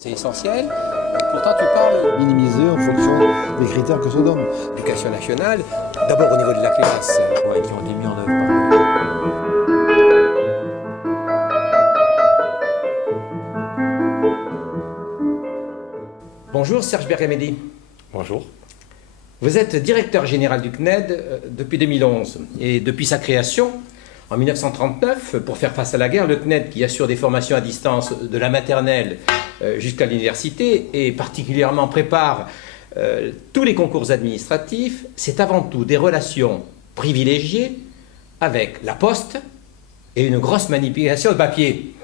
C'est essentiel. Pourtant, tu parles minimiser en fonction des critères que se donne. d'éducation nationale, d'abord au niveau de la classe, qui ont été mis en œuvre par... Bonjour Serge Bergamédi. Bonjour. Vous êtes directeur général du CNED depuis 2011 et depuis sa création, en 1939, pour faire face à la guerre, le CNED, qui assure des formations à distance de la maternelle jusqu'à l'université et particulièrement prépare tous les concours administratifs, c'est avant tout des relations privilégiées avec la poste et une grosse manipulation de papier.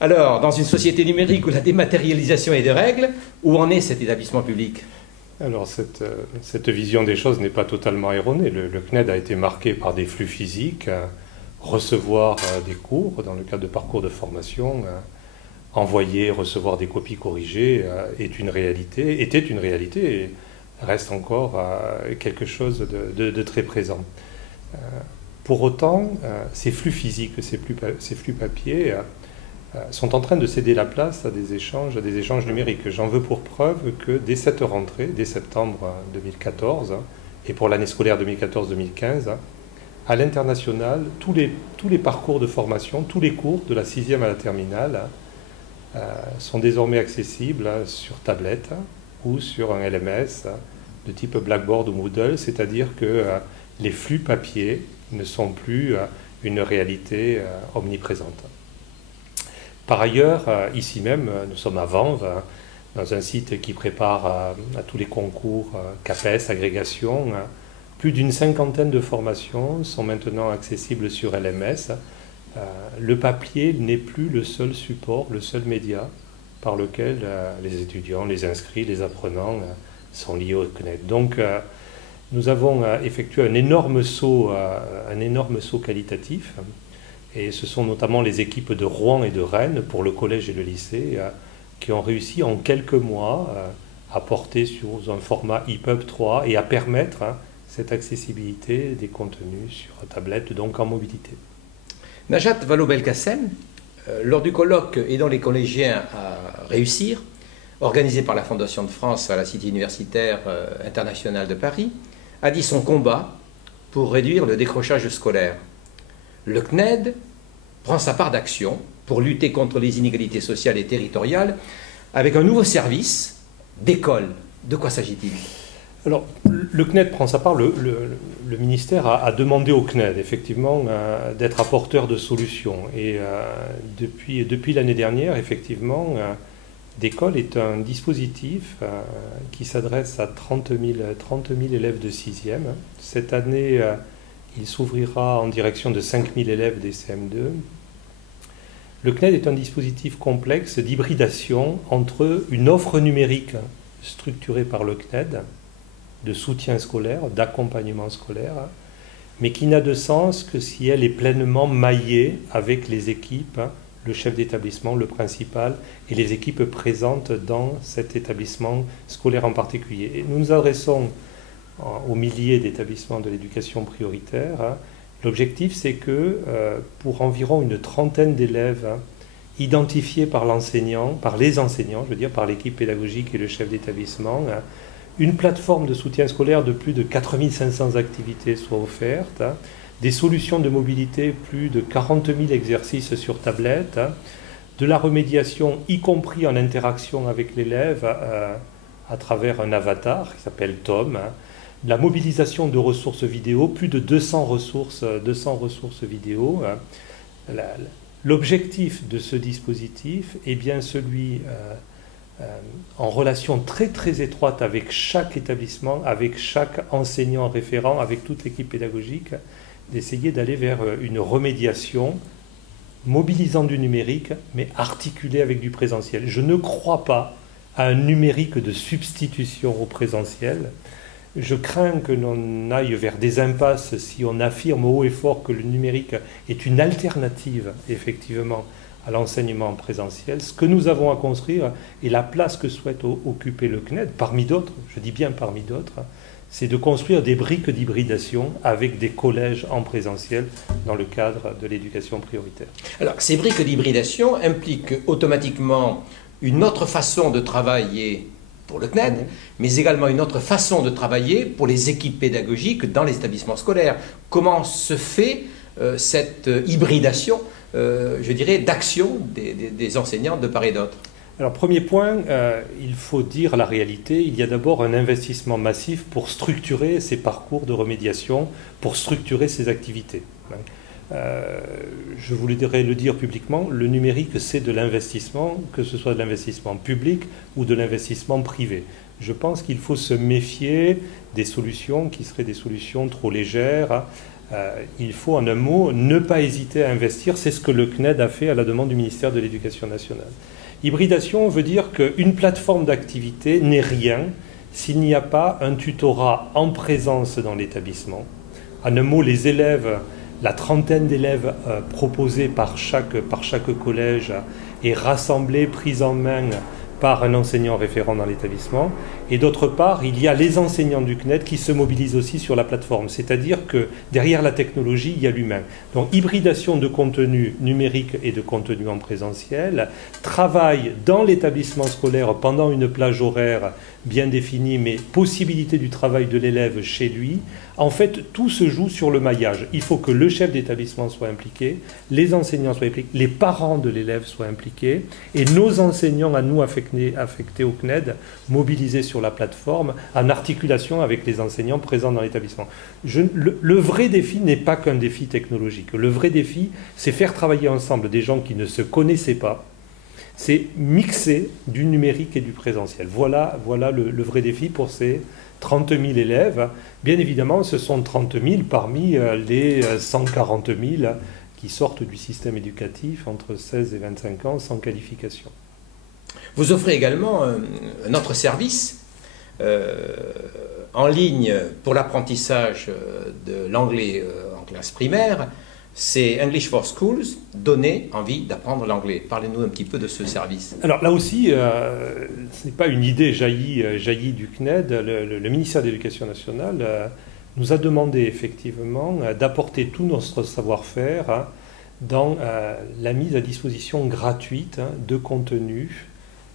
Alors, dans une société numérique où la dématérialisation est de règle, où en est cet établissement public ? Alors, cette vision des choses n'est pas totalement erronée. Le CNED a été marqué par des flux physiques. Recevoir des cours dans le cadre de parcours de formation, envoyer, recevoir des copies corrigées était une réalité et reste encore quelque chose de très présent. Pour autant, ces flux physiques, ces flux papier sont en train de céder la place à des échanges numériques. J'en veux pour preuve que dès cette rentrée, dès septembre 2014, et pour l'année scolaire 2014-2015, à l'international, tous les parcours de formation, tous les cours de la 6e à la terminale sont désormais accessibles sur tablette ou sur un LMS de type Blackboard ou Moodle, c'est-à-dire que les flux papier ne sont plus une réalité omniprésente. Par ailleurs, ici même, nous sommes à Vanves, dans un site qui prépare à tous les concours CAPES, agrégation. Plus d'une cinquantaine de formations sont maintenant accessibles sur LMS. Le papier n'est plus le seul support, le seul média par lequel les étudiants, les inscrits, les apprenants sont liés au CNED. Donc nous avons effectué un énorme saut qualitatif, et ce sont notamment les équipes de Rouen et de Rennes pour le collège et le lycée qui ont réussi en quelques mois à porter sur un format EPUB 3 et à permettre cette accessibilité des contenus sur tablette, donc en mobilité. Najat Vallaud-Belkacem, lors du colloque aidant les collégiens à réussir, organisé par la Fondation de France à la Cité universitaire internationale de Paris, a dit son combat pour réduire le décrochage scolaire. Le CNED prend sa part d'action pour lutter contre les inégalités sociales et territoriales avec un nouveau service d'école. De quoi s'agit-il ? Alors, le CNED prend sa part, le ministère a demandé au CNED, effectivement, d'être apporteur de solutions. Et depuis l'année dernière, effectivement, d'école est un dispositif qui s'adresse à 30 000 élèves de 6e. Cette année, il s'ouvrira en direction de 5 000 élèves des CM2. Le CNED est un dispositif complexe d'hybridation entre une offre numérique structurée par le CNED, de soutien scolaire, d'accompagnement scolaire, mais qui n'a de sens que si elle est pleinement maillée avec les équipes, le chef d'établissement, le principal, et les équipes présentes dans cet établissement scolaire en particulier. Et nous nous adressons aux milliers d'établissements de l'éducation prioritaire. L'objectif, c'est que pour environ une trentaine d'élèves identifiés par l'enseignant, par les enseignants, je veux dire, par l'équipe pédagogique et le chef d'établissement, une plateforme de soutien scolaire de plus de 4500 activités soit offerte, des solutions de mobilité, plus de 40 000 exercices sur tablette, de la remédiation, y compris en interaction avec l'élève à travers un avatar qui s'appelle Tom, la mobilisation de ressources vidéo, plus de 200 ressources vidéo. L'objectif de ce dispositif est bien celui en relation très très étroite avec chaque établissement, avec chaque enseignant référent, avec toute l'équipe pédagogique, d'essayer d'aller vers une remédiation mobilisant du numérique, mais articulée avec du présentiel. Je ne crois pas à un numérique de substitution au présentiel. Je crains que l'on aille vers des impasses si on affirme haut et fort que le numérique est une alternative, effectivement, à l'enseignement présentiel. Ce que nous avons à construire et la place que souhaite occuper le CNED, parmi d'autres, je dis bien parmi d'autres, c'est de construire des briques d'hybridation avec des collèges en présentiel dans le cadre de l'éducation prioritaire. Alors, ces briques d'hybridation impliquent automatiquement une autre façon de travailler pour le CNED, mais également une autre façon de travailler pour les équipes pédagogiques dans les établissements scolaires. Comment se fait cette hybridation, je dirais, d'action des enseignants de part et d'autre? Alors, premier point, il faut dire la réalité. Il y a d'abord un investissement massif pour structurer ces parcours de remédiation, pour structurer ces activités. Je voudrais le dire publiquement, le numérique, c'est de l'investissement, que ce soit de l'investissement public ou de l'investissement privé. Je pense qu'il faut se méfier des solutions qui seraient des solutions trop légères. Il faut, en un mot, ne pas hésiter à investir. C'est ce que le CNED a fait à la demande du ministère de l'Éducation nationale. Hybridation veut dire qu'une plateforme d'activité n'est rien s'il n'y a pas un tutorat en présence dans l'établissement. En un mot, les élèves, la trentaine d'élèves proposés par chaque collège est rassemblée, prise en main par un enseignant référent dans l'établissement. Et d'autre part, il y a les enseignants du CNED qui se mobilisent aussi sur la plateforme. C'est-à-dire que derrière la technologie, il y a l'humain. Donc, hybridation de contenu numérique et de contenu en présentiel, travail dans l'établissement scolaire pendant une plage horaire bien définie, mais possibilité du travail de l'élève chez lui. En fait, tout se joue sur le maillage. Il faut que le chef d'établissement soit impliqué, les enseignants soient impliqués, les parents de l'élève soient impliqués, et nos enseignants, à nous affectés au CNED, mobilisés sur la plateforme, en articulation avec les enseignants présents dans l'établissement. Le vrai défi n'est pas qu'un défi technologique. Le vrai défi, c'est faire travailler ensemble des gens qui ne se connaissaient pas. C'est mixer du numérique et du présentiel. Voilà le vrai défi pour ces 30 000 élèves. Bien évidemment, ce sont 30 000 parmi les 140 000 qui sortent du système éducatif entre 16 et 25 ans sans qualification. Vous offrez également un autre service en ligne pour l'apprentissage de l'anglais en classe primaire. C'est English for Schools, donner envie d'apprendre l'anglais. Parlez-nous un petit peu de ce service. Alors là aussi, ce n'est pas une idée jaillie du CNED. Le ministère de l'Éducation nationale nous a demandé effectivement d'apporter tout notre savoir-faire dans la mise à disposition gratuite de contenus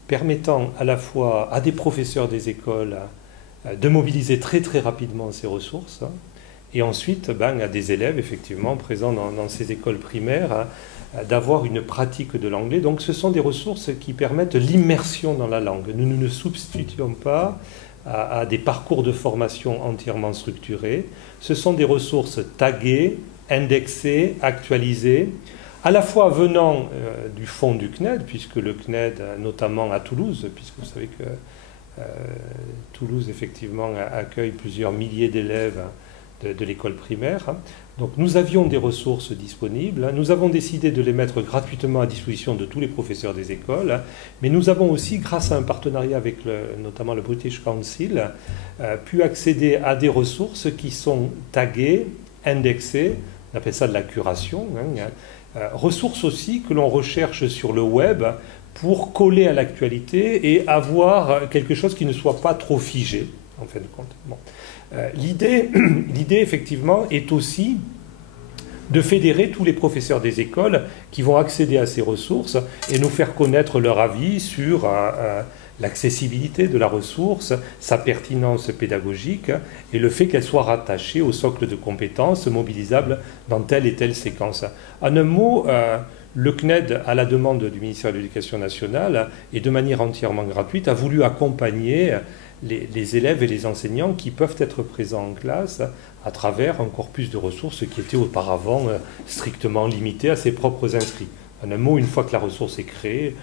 permettant à la fois à des professeurs des écoles de mobiliser très très rapidement ces ressources, et ensuite à des élèves effectivement présents dans ces écoles primaires d'avoir une pratique de l'anglais. Donc ce sont des ressources qui permettent l'immersion dans la langue. Nous ne substituons pas à des parcours de formation entièrement structurés. Ce sont des ressources taguées, indexées, actualisées, à la fois venant du fond du CNED, puisque le CNED, notamment à Toulouse, puisque vous savez que Toulouse effectivement accueille plusieurs milliers d'élèves de l'école primaire. Donc nous avions des ressources disponibles, nous avons décidé de les mettre gratuitement à disposition de tous les professeurs des écoles, mais nous avons aussi, grâce à un partenariat avec notamment le British Council, pu accéder à des ressources qui sont taguées, indexées, on appelle ça de la curation, ressources aussi que l'on recherche sur le web pour coller à l'actualité et avoir quelque chose qui ne soit pas trop figé, en fin de compte. Bon. L'idée, effectivement, est aussi de fédérer tous les professeurs des écoles qui vont accéder à ces ressources et nous faire connaître leur avis sur l'accessibilité de la ressource, sa pertinence pédagogique et le fait qu'elle soit rattachée au socle de compétences mobilisables dans telle et telle séquence. En un mot, le CNED, à la demande du ministère de l'Éducation nationale et de manière entièrement gratuite, a voulu accompagner les élèves et les enseignants qui peuvent être présents en classe à travers un corpus de ressources qui était auparavant strictement limité à ses propres inscrits. En un mot, une fois que la ressource est créée,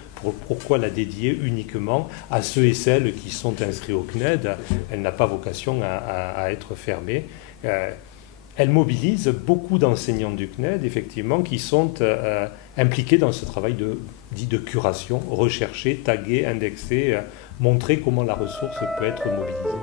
pourquoi la dédier uniquement à ceux et celles qui sont inscrits au CNED? Elle n'a pas vocation à être fermée. Elle mobilise beaucoup d'enseignants du CNED, effectivement, qui sont impliqués dans ce travail dit de curation, rechercher, taguer, indexer, montrer comment la ressource peut être mobilisée.